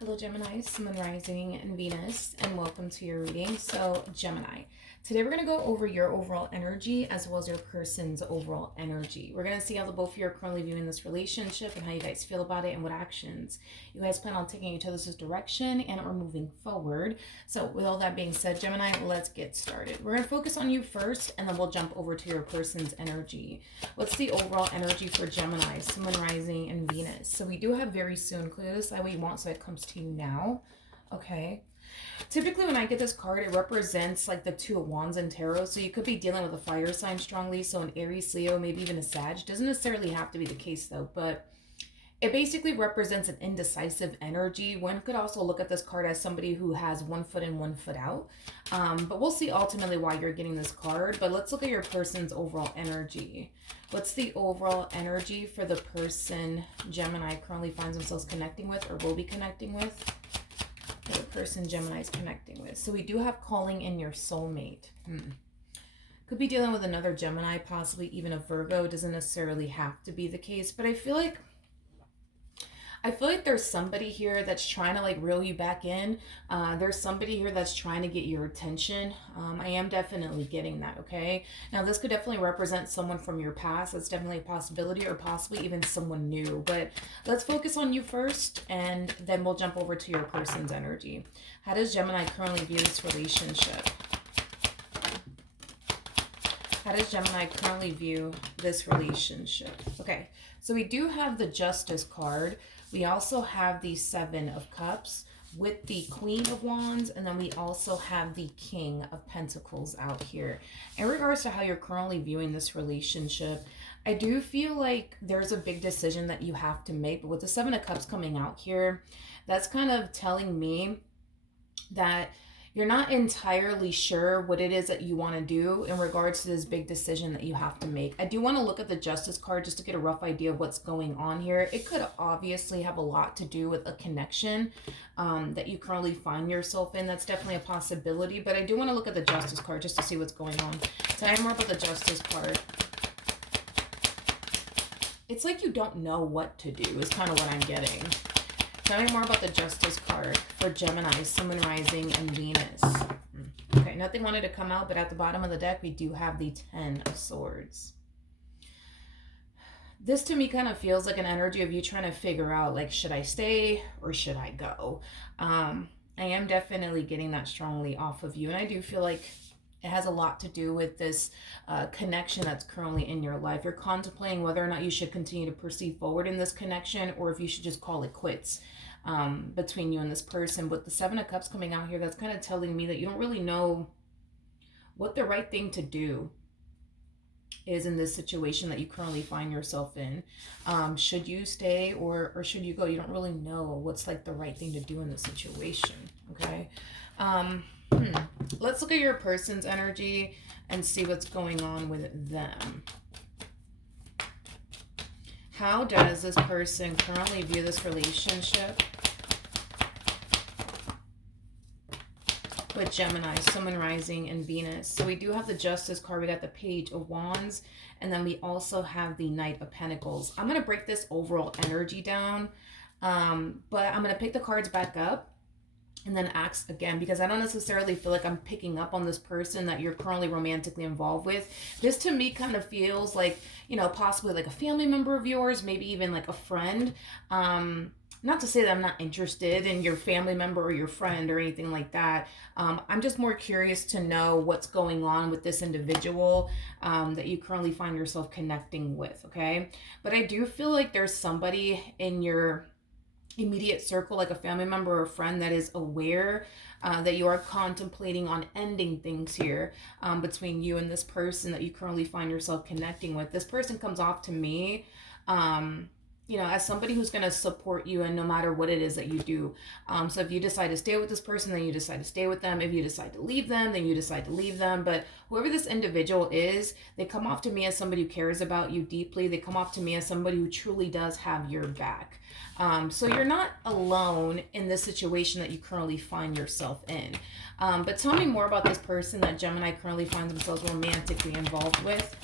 Hello Gemini, Sun, Rising, and Venus, and welcome to your reading. So Gemini, today we're going to go over your overall energy as well as your person's overall energy. We're going to see how the both of you are currently viewing this relationship and how you guys feel about it and what actions you guys plan on taking each other's direction and are moving forward. So with all that being said, Gemini, let's get started. We're going to focus on you first and then we'll jump over to your person's energy. What's the overall energy for Gemini, Sun, Rising, and Venus? So we do have very soon. Clear this that way you want so it comes to you now. Okay. Typically when I get this card, it represents like the Two of Wands in tarot. So you could be dealing with a fire sign strongly. So an Aries, Leo, maybe even a Sag. Doesn't necessarily have to be the case though. But it basically represents an indecisive energy. One could also look at this card as somebody who has 1 foot in, 1 foot out. But we'll see ultimately why you're getting this card. But let's look at your person's overall energy. What's the overall energy for the person Gemini currently finds themselves connecting with or will be connecting with? The person Gemini is connecting with. So we do have calling in your soulmate. Could be dealing with another Gemini, possibly even a Virgo. Doesn't necessarily have to be the case. But I feel like there's somebody here that's trying to like reel you back in. There's somebody here that's trying to get your attention. I am definitely getting that, okay? Now, this could definitely represent someone from your past. That's definitely a possibility, or possibly even someone new. But let's focus on you first, and then we'll jump over to your person's energy. How does Gemini currently view this relationship? How does Gemini currently view this relationship? Okay, so we do have the Justice card. We also have the Seven of Cups with the Queen of Wands, and then we also have the King of Pentacles out here. In regards to how you're currently viewing this relationship, I do feel like there's a big decision that you have to make, but with the Seven of Cups coming out here, that's kind of telling me that you're not entirely sure what it is that you want to do in regards to this big decision that you have to make. I do want to look at the Justice card just to get a rough idea of what's going on here. It could obviously have a lot to do with a connection that you currently find yourself in. That's definitely a possibility, but I do want to look at the Justice card just to see what's going on. Tell me more about the Justice card. It's like you don't know what to do is kind of what I'm getting. Tell me more about the Justice card for Gemini, Sun, Rising, and Venus. Okay, nothing wanted to come out, but at the bottom of the deck, we do have the Ten of Swords. This to me kind of feels like an energy of you trying to figure out, like, should I stay or should I go? I am definitely getting that strongly off of you, and I do feel like it has a lot to do with this connection that's currently in your life. You're contemplating whether or not you should continue to proceed forward in this connection or if you should just call it quits between you and this person. With the Seven of Cups coming out here, that's kind of telling me that you don't really know what the right thing to do is in this situation that you currently find yourself in. Should you stay or should you go? You don't really know what's like the right thing to do in this situation, okay? Let's look at your person's energy and see what's going on with them. How does this person currently view this relationship with Gemini, Sun, Rising, and Venus? So we do have the Justice card. We got the Page of Wands, and then we also have the Knight of Pentacles. I'm going to break this overall energy down, but I'm going to pick the cards back up and then ask again, because I don't necessarily feel like I'm picking up on this person that you're currently romantically involved with. This to me kind of feels like, you know, possibly like a family member of yours, maybe even like a friend. Not to say that I'm not interested in your family member or your friend or anything like that. I'm just more curious to know what's going on with this individual that you currently find yourself connecting with, okay? But I do feel like there's somebody in your immediate circle, like a family member or a friend, that is aware that you are contemplating on ending things here between you and this person that you currently find yourself connecting with. This person comes off to me you know, as somebody who's going to support you and no matter what it is that you do. So if you decide to stay with this person, then you decide to stay with them. If you decide to leave them, then you decide to leave them. But whoever this individual is, they come off to me as somebody who cares about you deeply. They come off to me as somebody who truly does have your back. So you're not alone in this situation that you currently find yourself in. But tell me more about this person that Gemini currently finds themselves romantically involved with.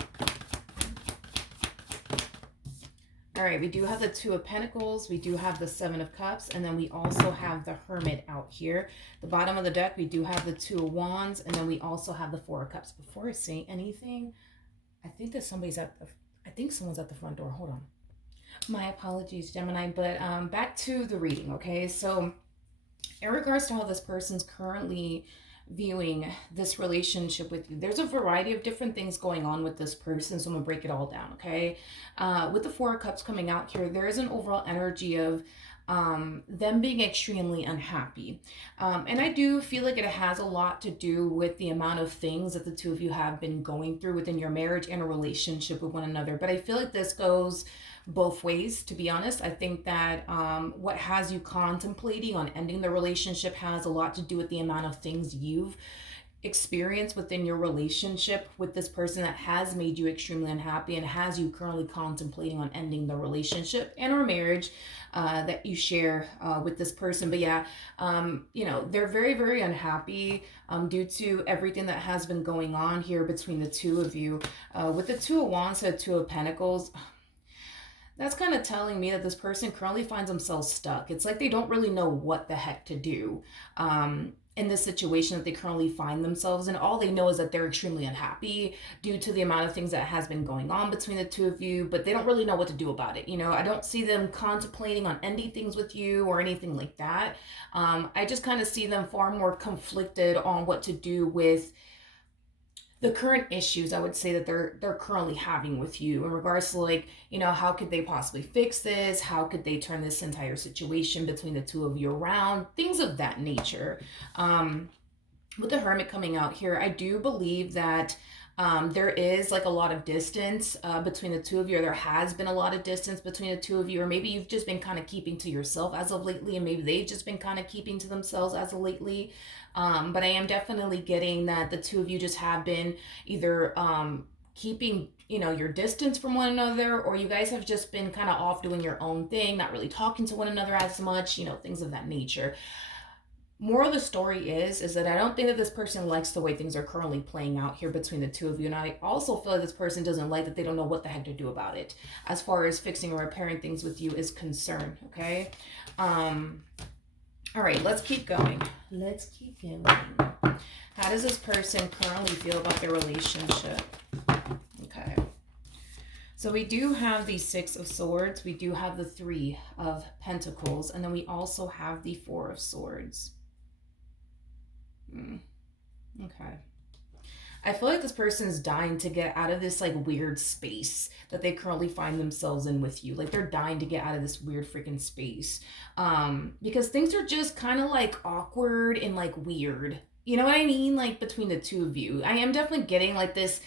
All right, we do have the Two of Pentacles, we do have the Seven of Cups, and then we also have the Hermit out here. The bottom of the deck, we do have the Two of Wands, and then we also have the Four of Cups. Before I say anything, I think that someone's at the front door. Hold on. My apologies, Gemini, but back to the reading, okay? So in regards to how this person's currently viewing this relationship with you, there's a variety of different things going on with this person, so I'm gonna break it all down, okay? With the Four of Cups coming out here, there is an overall energy of them being extremely unhappy, and I do feel like it has a lot to do with the amount of things that the two of you have been going through within your marriage and a relationship with one another. But I feel like this goes both ways, to be honest. I think that what has you contemplating on ending the relationship has a lot to do with the amount of things you've experienced within your relationship with this person that has made you extremely unhappy and has you currently contemplating on ending the relationship and or marriage that you share with this person. But yeah, you know, they're very, very unhappy due to everything that has been going on here between the two of you. With the Two of Wands and Two of Pentacles, that's kind of telling me that this person currently finds themselves stuck. It's like they don't really know what the heck to do in this situation that they currently find themselves in. All they know is that they're extremely unhappy due to the amount of things that has been going on between the two of you, but they don't really know what to do about it. You know, I don't see them contemplating on ending things with you or anything like that. I just kind of see them far more conflicted on what to do with the current issues, I would say, that they're currently having with you in regards to, like, you know, how could they possibly fix this? How could they turn this entire situation between the two of you around? Things of that nature. With the Hermit coming out here, I do believe that there is like a lot of distance between the two of you, or there has been a lot of distance between the two of you, or maybe you've just been kind of keeping to yourself as of lately, and maybe they've just been kind of keeping to themselves as of lately. But I am definitely getting that the two of you just have been either keeping, you know, your distance from one another, or you guys have just been kind of off doing your own thing, not really talking to one another as much, you know, things of that nature. More of the story is that I don't think that this person likes the way things are currently playing out here between the two of you. And I also feel like this person doesn't like that they don't know what the heck to do about it as far as fixing or repairing things with you is concerned, okay? All right, let's keep going. Let's keep going. How does this person currently feel about their relationship? Okay. So we do have the Six of Swords. We do have the Three of Pentacles. And then we also have the Four of Swords. Okay. I feel like this person is dying to get out of this like weird space that they currently find themselves in with you. Like they're dying to get out of this weird freaking space. Because things are just kind of like awkward and like weird. You know what I mean? Like between the two of you. I am definitely getting like this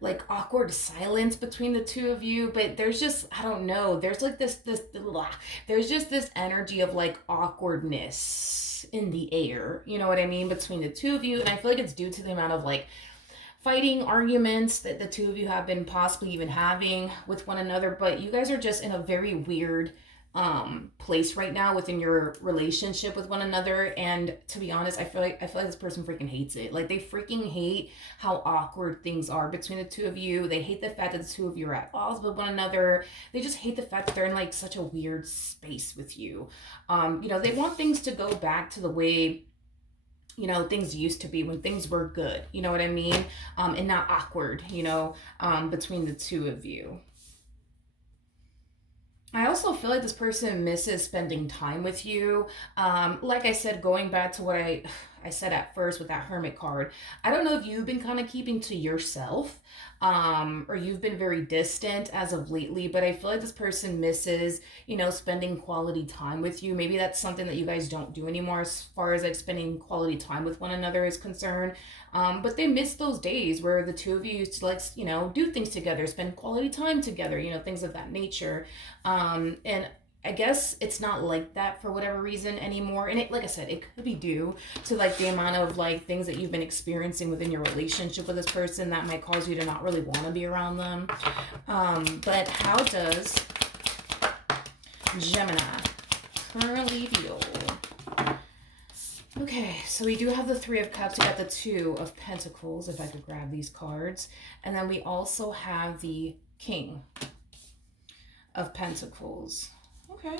like awkward silence between the two of you, but there's just, I don't know, there's like there's just this energy of like awkwardness in the air, you know what I mean, between the two of you. And I feel like it's due to the amount of like fighting, arguments that the two of you have been possibly even having with one another. But you guys are just in a very weird place right now within your relationship with one another. And to be honest, I feel like this person freaking hates it. Like they freaking hate how awkward things are between the two of you. They hate the fact that the two of you are at odds with one another. They just hate the fact that they're in like such a weird space with you. You know, they want things to go back to the way, you know, things used to be when things were good, you know what I mean? And not awkward, you know, between the two of you. I also feel like this person misses spending time with you. Like I said, going back to what I said at first with that Hermit card, I don't know if you've been kind of keeping to yourself or you've been very distant as of lately, but I feel like this person misses, you know, spending quality time with you. Maybe that's something that you guys don't do anymore as far as like spending quality time with one another is concerned. But they miss those days where the two of you used to, like, you know, do things together, spend quality time together, you know, things of that nature. And I guess it's not like that for whatever reason anymore. And it, like I said, it could be due to like the amount of like things that you've been experiencing within your relationship with this person that might cause you to not really want to be around them. But how does Gemini currently feel? Okay, so we do have the Three of Cups. We got the Two of Pentacles, if I could grab these cards. And then we also have the King of Pentacles. Okay.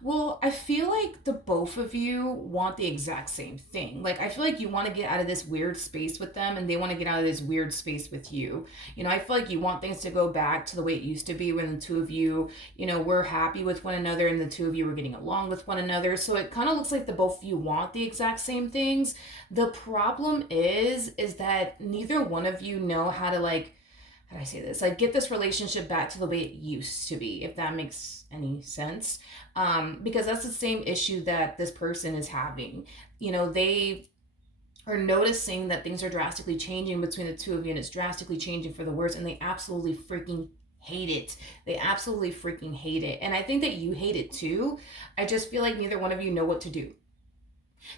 Well, I feel like the both of you want the exact same thing. Like, I feel like you want to get out of this weird space with them and they want to get out of this weird space with you. You know, I feel like you want things to go back to the way it used to be when the two of you, you know, were happy with one another and the two of you were getting along with one another. So it kind of looks like the both of you want the exact same things. The problem is that neither one of you know how to, like, how do I say this? Like, get this relationship back to the way it used to be, if that makes any sense. Because that's the same issue that this person is having. You know, they are noticing that things are drastically changing between the two of you, and it's drastically changing for the worse, and they absolutely freaking hate it. They absolutely freaking hate it. And I think that you hate it too. I just feel like neither one of you know what to do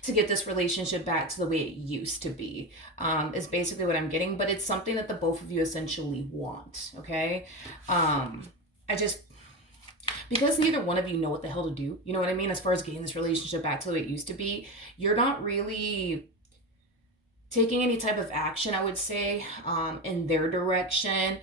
to get this relationship back to the way it used to be, is basically what I'm getting. But it's something that the both of you essentially want, okay? Because neither one of you know what the hell to do, you know what I mean, as far as getting this relationship back to the way it used to be, you're not really taking any type of action, I would say, in their direction.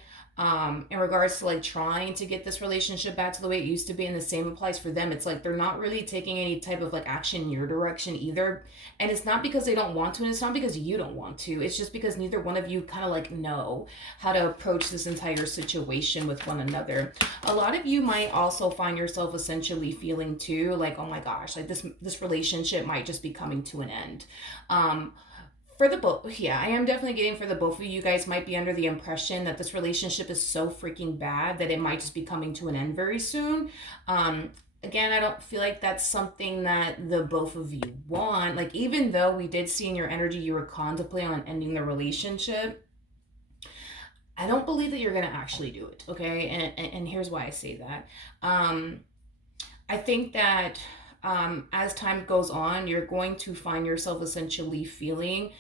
In regards to, like, trying to get this relationship back to the way it used to be, and the same applies for them. It's like they're not really taking any type of, like, action in your direction either. And it's not because they don't want to, and it's not because you don't want to. It's just because neither one of you kind of, like, know how to approach this entire situation with one another. A lot of you might also find yourself essentially feeling too like, oh my gosh, like this relationship might just be coming to an end. For the both, yeah, I am definitely getting for the both of you. You guys might be under the impression that this relationship is so freaking bad that it might just be coming to an end very soon. Again, I don't feel like that's something that the both of you want. Like, even though we did see in your energy you were contemplating on ending the relationship, I don't believe that you're going to actually do it, okay? And here's why I say that. I think that as time goes on, you're going to find yourself essentially feeling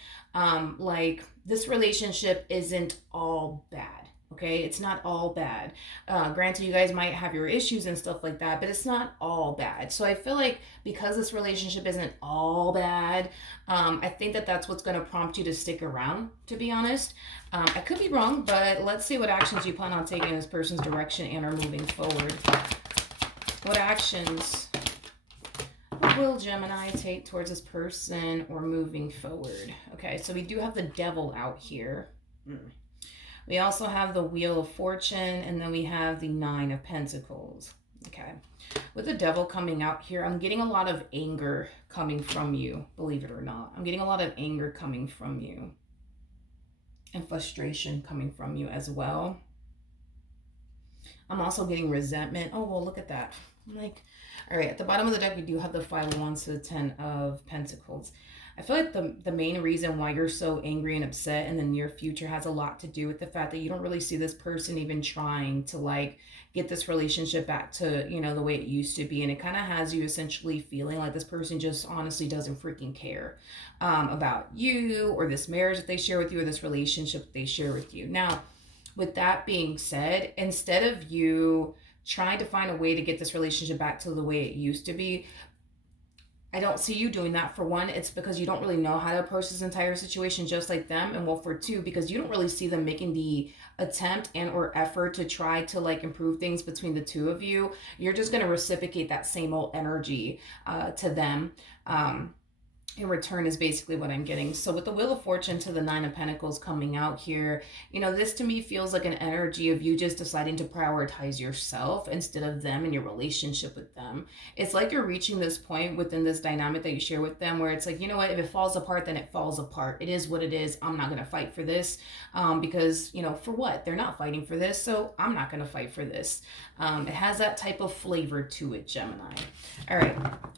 like this relationship isn't all bad. Okay, it's not all bad. Granted, you guys might have your issues and stuff like that, but it's not all bad. So I feel like because this relationship isn't all bad, I think that that's what's going to prompt you to stick around, to be honest. I could be wrong, but let's see what actions you plan on taking in this person's direction and are moving forward. What actions will Gemini take towards this person or moving forward? Okay, so we do have the Devil out here. We also have the Wheel of Fortune, and then we have the Nine of Pentacles. Okay, with the Devil coming out here, I'm getting a lot of anger coming from you, believe it or not. I'm getting a lot of anger coming from you, and frustration coming from you as well. I'm also getting resentment. Oh, well, look at that. I'm like, all right, at the bottom of the deck, we do have the Five of Wands to the Ten of Pentacles. I feel like the main reason why you're so angry and upset in the near future has a lot to do with the fact that you don't really see this person even trying to, like, get this relationship back to, you know, the way it used to be. And it kind of has you essentially feeling like this person just honestly doesn't freaking care about you or this marriage that they share with you or this relationship that they share with you. Now, with that being said, instead of you trying to find a way to get this relationship back to the way it used to be, I don't see you doing that. For one, it's because you don't really know how to approach this entire situation just like them. And well, for two, because you don't really see them making the attempt and or effort to try to, like, improve things between the two of you. You're just going to reciprocate that same old energy to them. In return is basically what I'm getting. So with the Wheel of Fortune to the Nine of Pentacles coming out here, you know, this to me feels like an energy of you just deciding to prioritize yourself instead of them and your relationship with them. It's like you're reaching this point within this dynamic that you share with them where it's like, you know what, if it falls apart, then it falls apart. It is what it is. I'm not going to fight for this because, you know, for what? They're not fighting for this, so I'm not going to fight for this. It has that type of flavor to it, Gemini. All right.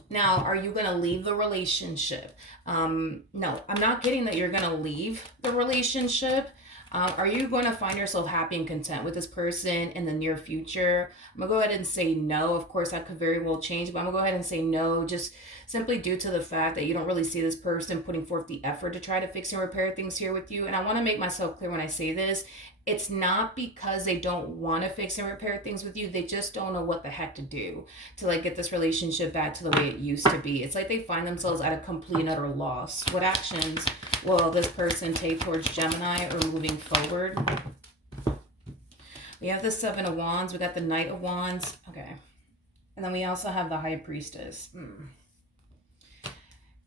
Now, are you going to leave the relationship? No, I'm not getting that you're going to leave the relationship. Are you going to find yourself happy and content with this person in the near future? I'm going to go ahead and say no. Of course, that could very well change, but I'm going to go ahead and say no, just simply due to the fact that you don't really see this person putting forth the effort to try to fix and repair things here with you. And I want to make myself clear when I say this. It's not because they don't want to fix and repair things with you. They just don't know what the heck to do to, like, get this relationship back to the way it used to be. It's like they find themselves at a complete and utter loss. What actions will this person take towards Gemini or moving forward? We have the Seven of Wands. We got the Knight of Wands. Okay. And then we also have the High Priestess.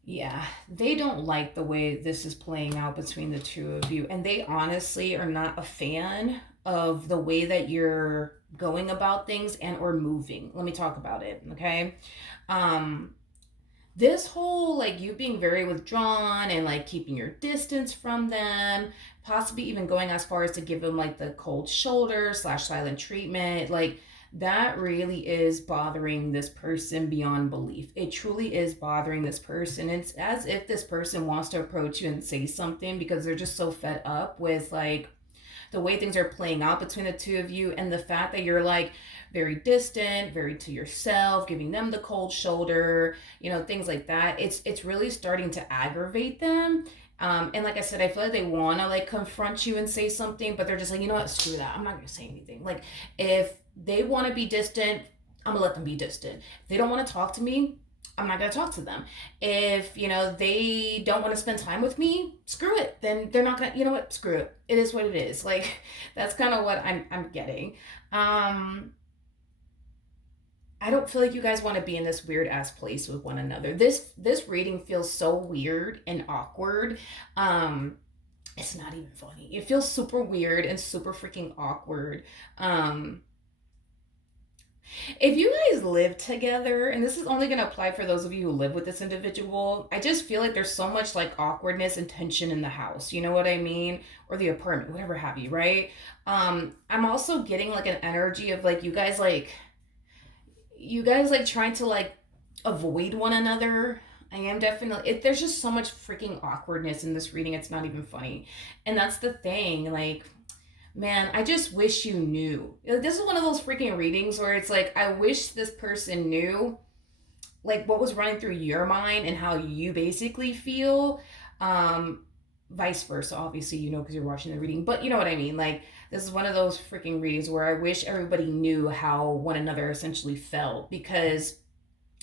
Yeah, they don't like the way this is playing out between the two of you. And they honestly are not a fan of the way that you're going about things and or moving. Let me talk about it, okay? Um, this whole like you being very withdrawn and like keeping your distance from them, possibly even going as far as to give them like the cold shoulder slash silent treatment, like that really is bothering this person beyond belief. It truly is bothering this person. It's as if this person wants to approach you and say something because they're just so fed up with like the way things are playing out between the two of you, and the fact that you're like very distant, very to yourself, giving them the cold shoulder, you know, things like that. It's really starting to aggravate them. And like I said, I feel like they want to like confront you and say something, but they're just like, you know what, screw that. I'm not going to say anything. Like if they want to be distant, I'm going to let them be distant. If they don't want to talk to me, I'm not going to talk to them. If, you know, they don't want to spend time with me, screw it. Then they're not going to, you know what, screw it. It is what it is. Like, that's kind of what I'm getting. I don't feel like you guys want to be in this weird ass place with one another. This reading feels so weird and awkward. It's not even funny. It feels super weird and super freaking awkward. If you guys live together, and this is only going to apply for those of you who live with this individual, I just feel like there's so much like awkwardness and tension in the house. You know what I mean? Or the apartment, whatever have you, right? I'm also getting like an energy of like you guys like trying to like avoid one another. I am definitely there's just so much freaking awkwardness in this reading. It's not even funny. And that's the thing, like, man, I just wish you knew. This is one of those freaking readings where it's like, I wish this person knew like what was running through your mind and how you basically feel. Vice versa, obviously, you know, because you're watching the reading, but you know what I mean. Like, this is one of those freaking readings where I wish everybody knew how one another essentially felt, because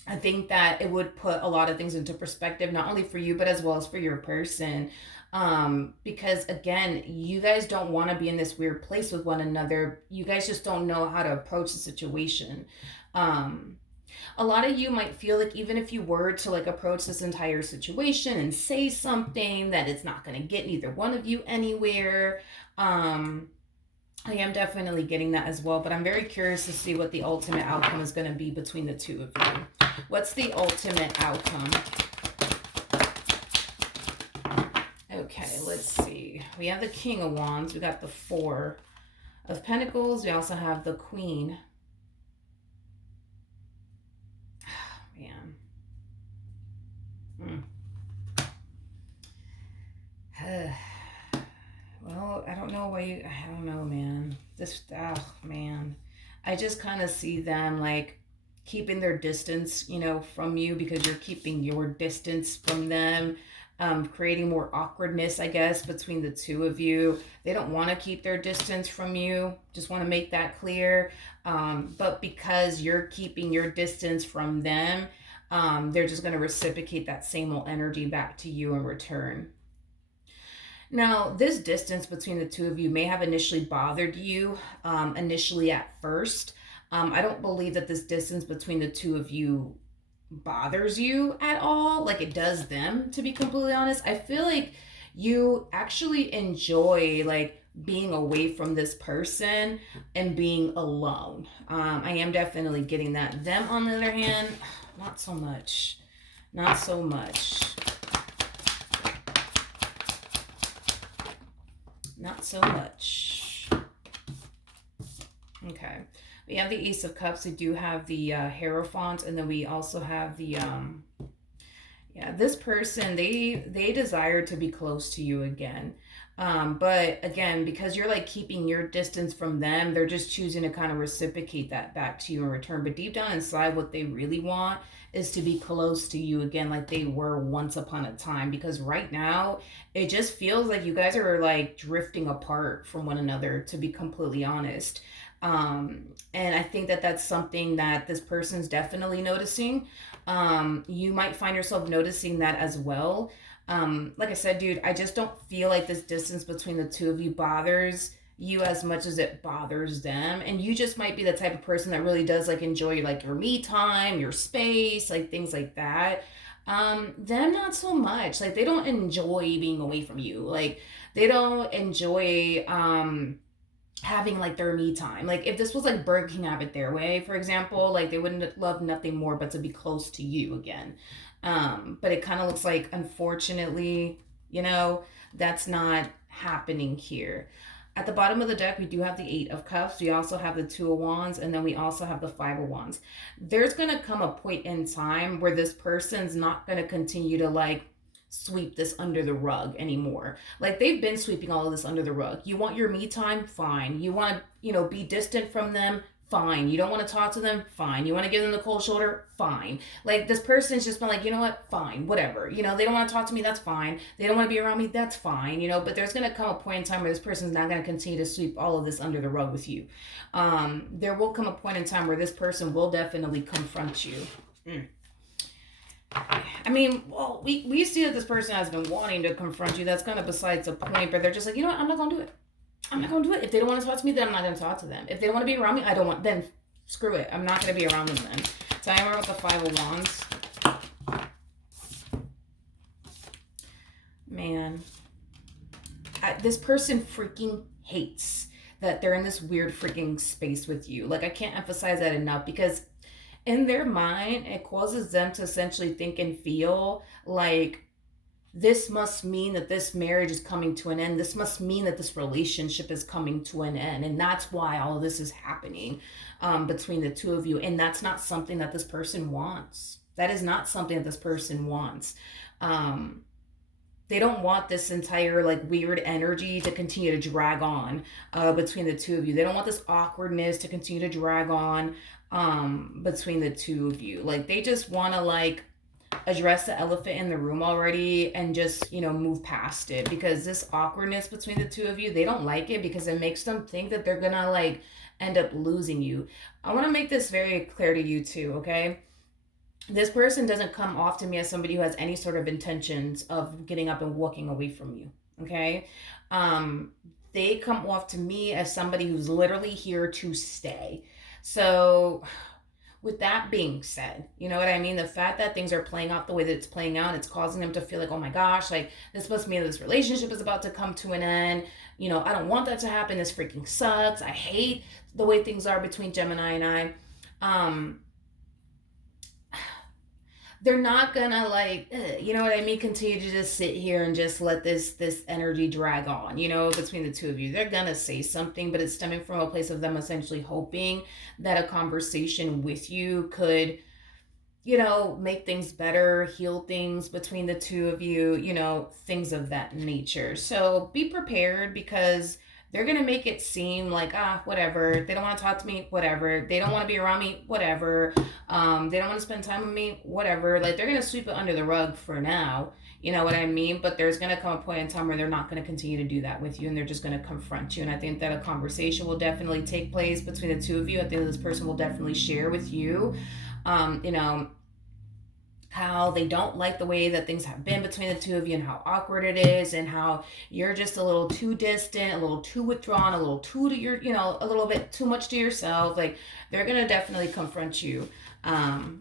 I think that it would put a lot of things into perspective, not only for you, but as well as for your person. Because again, you guys don't want to be in this weird place with one another. You guys just don't know how to approach the situation. A lot of you might feel like even if you were to like approach this entire situation and say something, that it's not going to get neither one of you anywhere. I am definitely getting that as well, but I'm very curious to see what the ultimate outcome is going to be between the two of you. What's the ultimate outcome? Okay, let's see. We have the King of Wands. We got the Four of Pentacles. We also have the Queen. Man. Well, I don't know why you, I don't know, man. This, oh, man. I just kind of see them like keeping their distance, you know, from you, because you're keeping your distance from them, creating more awkwardness, I guess, between the two of you. They don't want to keep their distance from you. Just want to make that clear. But because you're keeping your distance from them, they're just going to reciprocate that same old energy back to you in return. Now, this distance between the two of you may have initially bothered you, initially at first. I don't believe that this distance between the two of you bothers you at all, like it does them, to be completely honest. I feel like you actually enjoy like being away from this person and being alone. I am definitely getting that. Them, on the other hand, not so much. Not so much. Not so much. Okay. We have the Ace of Cups. We do have the Hierophant, and then we also have the yeah, this person, they desire to be close to you again. But again, because you're like keeping your distance from them, they're just choosing to kind of reciprocate that back to you in return. But deep down inside, what they really want is to be close to you again, like they were once upon a time. Because right now, it just feels like you guys are like drifting apart from one another, to be completely honest. And I think that that's something that this person's definitely noticing. You might find yourself noticing that as well. Like I said, dude, I just don't feel like this distance between the two of you bothers you as much as it bothers them. And you just might be the type of person that really does like enjoy like your me time, your space, like things like that. Them not so much. Like they don't enjoy being away from you. Like they don't enjoy having like their me time. Like if this was like Burger King have it their way, for example, like they wouldn't love nothing more but to be close to you again. But it kind of looks like, unfortunately, you know, that's not happening here. At the bottom of the deck, we do have the Eight of Cups. We also have the Two of Wands, and then we also have the Five of Wands. There's going to come a point in time where this person's not going to continue to like sweep this under the rug anymore. Like they've been sweeping all of this under the rug. You want your me time? Fine. You want to, you know, be distant from them? Fine. You don't want to talk to them? Fine. You want to give them the cold shoulder? Fine. Like this person's just been like, you know what? Fine. Whatever. You know, they don't want to talk to me? That's fine. They don't want to be around me? That's fine. You know, but there's going to come a point in time where this person's not going to continue to sweep all of this under the rug with you. There will come a point in time where this person will definitely confront you. I mean, well, we see that this person has been wanting to confront you. That's kind of besides the point, but they're just like, you know what? I'm not going to do it. I'm not going to do it. If they don't want to talk to me, then I'm not going to talk to them. If they don't want to be around me, I don't want, then screw it. I'm not going to be around them then. So I remember with the Five of Wands. Man. This person freaking hates that they're in this weird freaking space with you. Like, I can't emphasize that enough because in their mind, it causes them to essentially think and feel like this must mean that this marriage is coming to an end. This must mean that this relationship is coming to an end. And that's why all of this is happening between the two of you. And that's not something that this person wants. That is not something that this person wants. They don't want this entire like weird energy to continue to drag on between the two of you. They don't want this awkwardness to continue to drag on between the two of you. Like they just want to like address the elephant in the room already and just, you know, move past it, because this awkwardness between the two of you, they don't like it because it makes them think that they're gonna like end up losing you. I want to make this very clear to you too, okay? This person doesn't come off to me as somebody who has any sort of intentions of getting up and walking away from you, okay? They come off to me as somebody who's literally here to stay. So with that being said, you know what I mean? The fact that things are playing out the way that it's playing out, it's causing them to feel like, oh my gosh, like this must mean that this relationship is about to come to an end. You know, I don't want that to happen. This freaking sucks. I hate the way things are between Gemini and I. They're not gonna like, you know what I mean, continue to just sit here and just let this energy drag on, you know, between the two of you. They're gonna say something, but it's stemming from a place of them essentially hoping that a conversation with you could, you know, make things better, heal things between the two of you, you know, things of that nature. So be prepared, because they're going to make it seem like, whatever. They don't want to talk to me, whatever. They don't want to be around me, whatever. They don't want to spend time with me, whatever. Like, they're going to sweep it under the rug for now. You know what I mean? But there's going to come a point in time where they're not going to continue to do that with you, and they're just going to confront you. And I think that a conversation will definitely take place between the two of you. I think this person will definitely share with you, you know, how they don't like the way that things have been between the two of you and how awkward it is, and how you're just a little too distant, a little too withdrawn, a little too to your, you know, a little bit too much to yourself. Like, they're going to definitely confront you,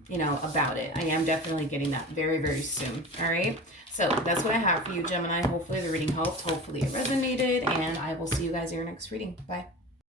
you know, about it. I am definitely getting that very, very soon. All right. So that's what I have for you, Gemini. Hopefully the reading helped. Hopefully it resonated, and I will see you guys in your next reading. Bye.